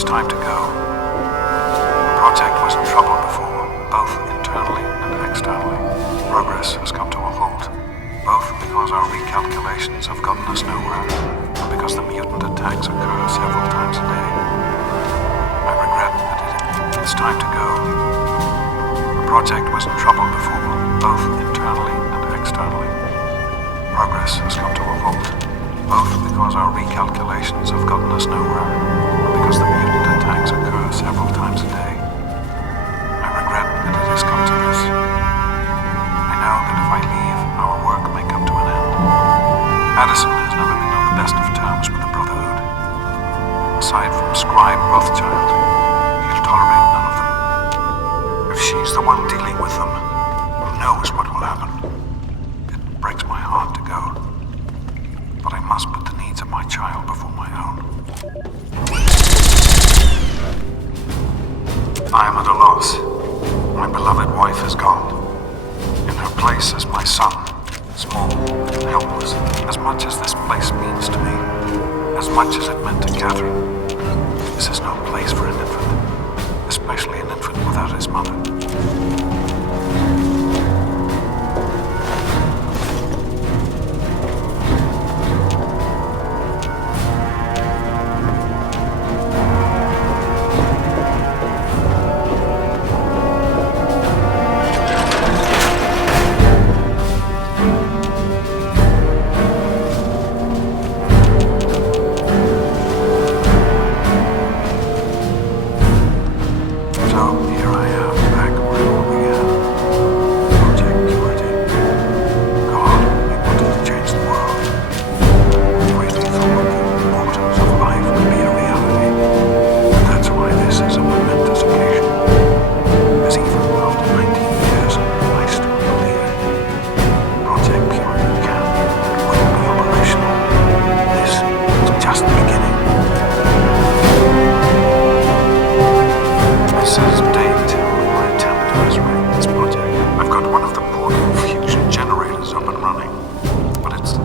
It's time to go. The project was in trouble before, both internally and externally. Progress has come to a halt, both because our recalculations have gotten us nowhere, and because the mutant attacks occur several times a day. I regret that it's time to go. The project was in trouble before, both internally and externally. Progress has come to a halt, both because our recalculations have gotten us nowhere, and because the mutant attacks occur several times a day. I regret that it has come to this. I know that if I leave, our work may come to an end. Madison has never been on the best of terms with the Brotherhood. Aside from Scribe Rothschild, he'll tolerate none of them. If she's the one dealing with them, who knows what will happen? It breaks my heart to go. But I must put the needs of my child before my own. I am at a loss. My beloved wife is gone. In her place is my son, small, helpless. As much as this place means to me, as much as it meant to Catherine, this is no place for an infant, especially an infant without his mother.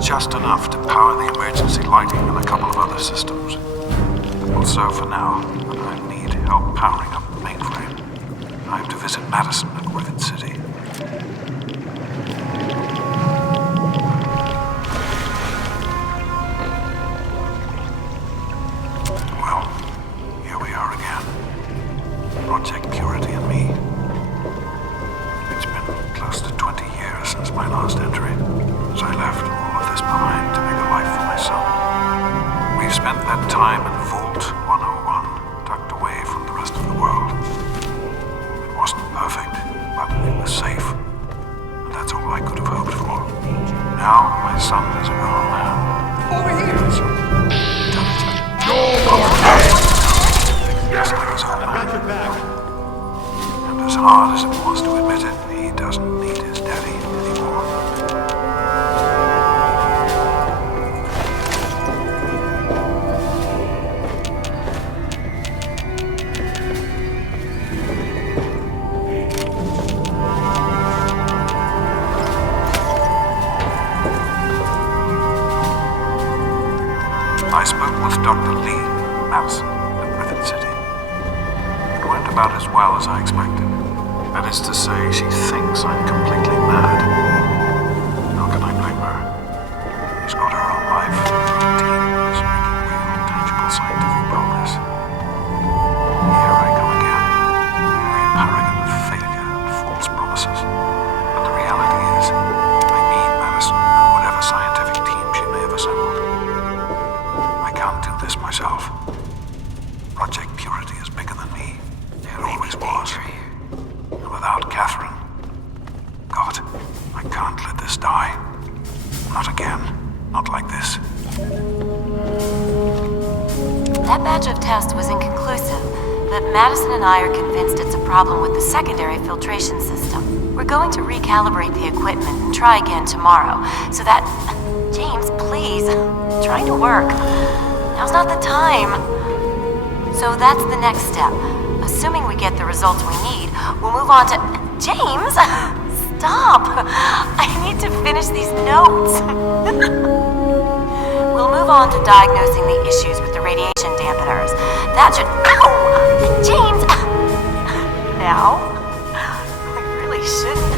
Just enough to power the emergency lighting and a couple of other systems. It will serve for now, but I need help powering up the mainframe. I have to visit Madison at Rivet City. Well, here we are again. Project Purity and me. It's been close to 20 years since my last entry, as I left behind to make a life for my son. We've spent that time in Vault 101, tucked away from the rest of the world. It wasn't perfect, but it was safe, and that's all I could have hoped for. Now my son is a grown man. Over here! Intelligent. Yes, like his old man. And as hard as it was to admit it, he doesn't need his daddy anymore. I spoke with Dr. Lee Madison at Rivet City. It went about as well as I expected. That is to say, she thinks I'm completely mad. How can I blame her? She's got her own life, her own team, is making real, tangible scientific progress. Here I come again, very paragon of failure and false promises. But the reality is, I need Madison and whatever scientific team she may have assembled. I can't do this myself. Project Purity is bigger than me. It always was. And without Catherine, God, I can't let this die. Not again. Not like this. That batch of tests was inconclusive, but Madison and I are convinced it's a problem with the secondary filtration system. We're going to recalibrate the equipment and try again tomorrow, so that... James, please. I'm trying to work. Now's not the time. So that's the next step. Assuming we get the results we need, we'll move on to... James! Stop! I need to finish these notes. We'll move on to diagnosing the issues with the radiation dampeners. That should... Ow! James! Now? I really shouldn't.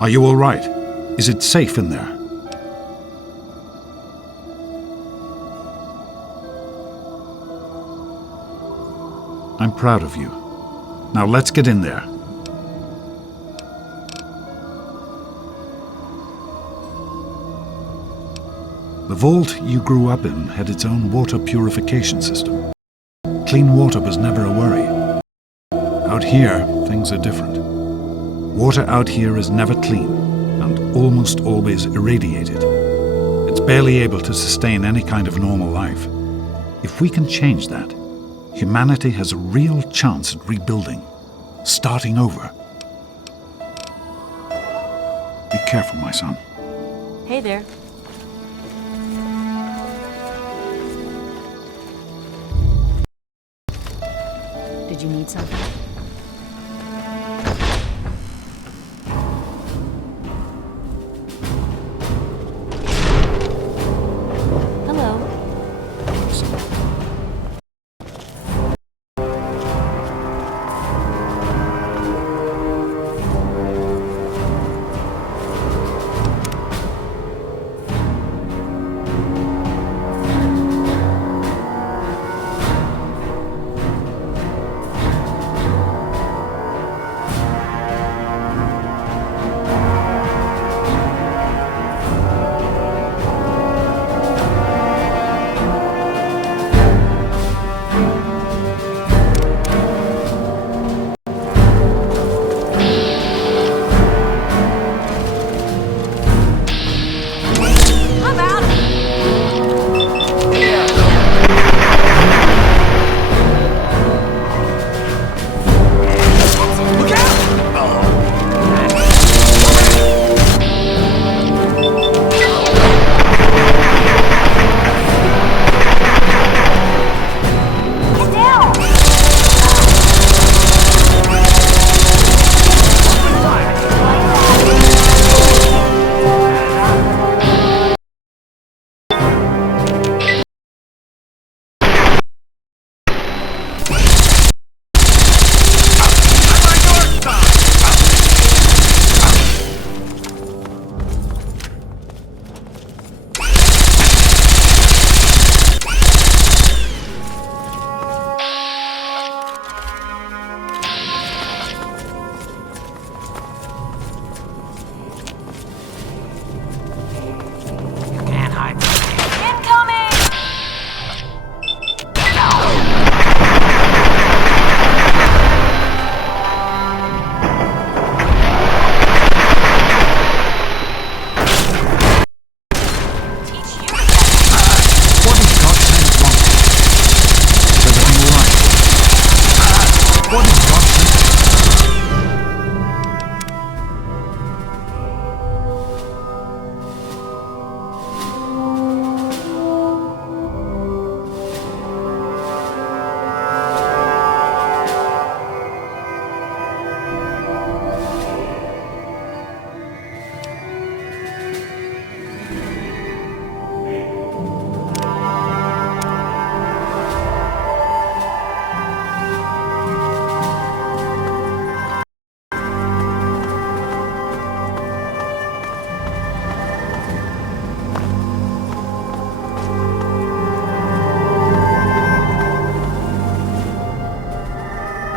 Are you all right? Is it safe in there? I'm proud of you. Now let's get in there. The vault you grew up in had its own water purification system. Clean water was never a worry. Out here, things are different. Water out here is never clean and almost always irradiated. It's barely able to sustain any kind of normal life. If we can change that, humanity has a real chance at rebuilding, starting over. Be careful, my son. Hey there. Did you need something? Hello.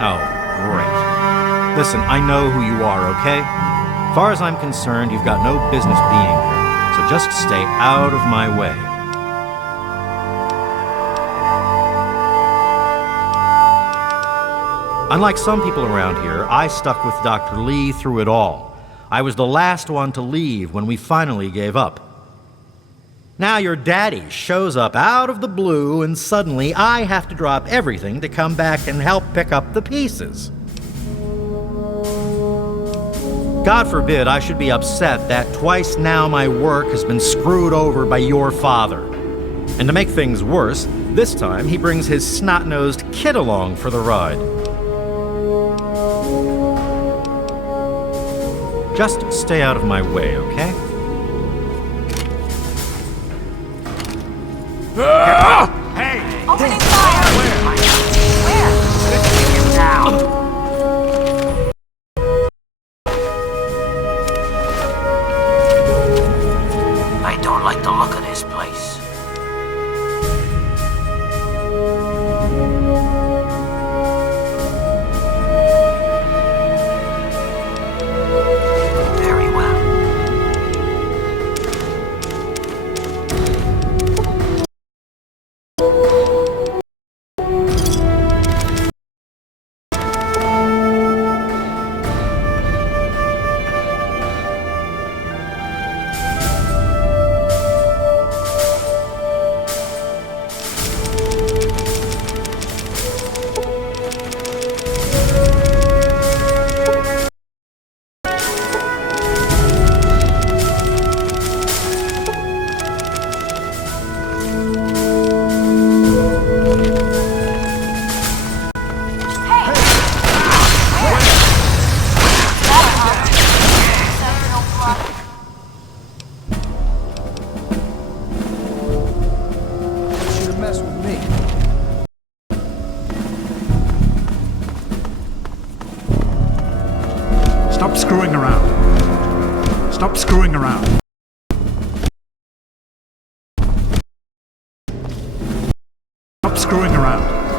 Oh, great. Listen, I know who you are, okay? As far as I'm concerned, you've got no business being here, so just stay out of my way. Unlike some people around here, I stuck with Dr. Lee through it all. I was the last one to leave when we finally gave up. Now your daddy shows up out of the blue and suddenly I have to drop everything to come back and help pick up the pieces. God forbid I should be upset that twice now my work has been screwed over by your father. And to make things worse, this time he brings his snot-nosed kid along for the ride. Just stay out of my way, okay? Hey! Opening fire! Where? Take him down! I don't like the look of this place. Very well. Stop screwing around. Stop screwing around.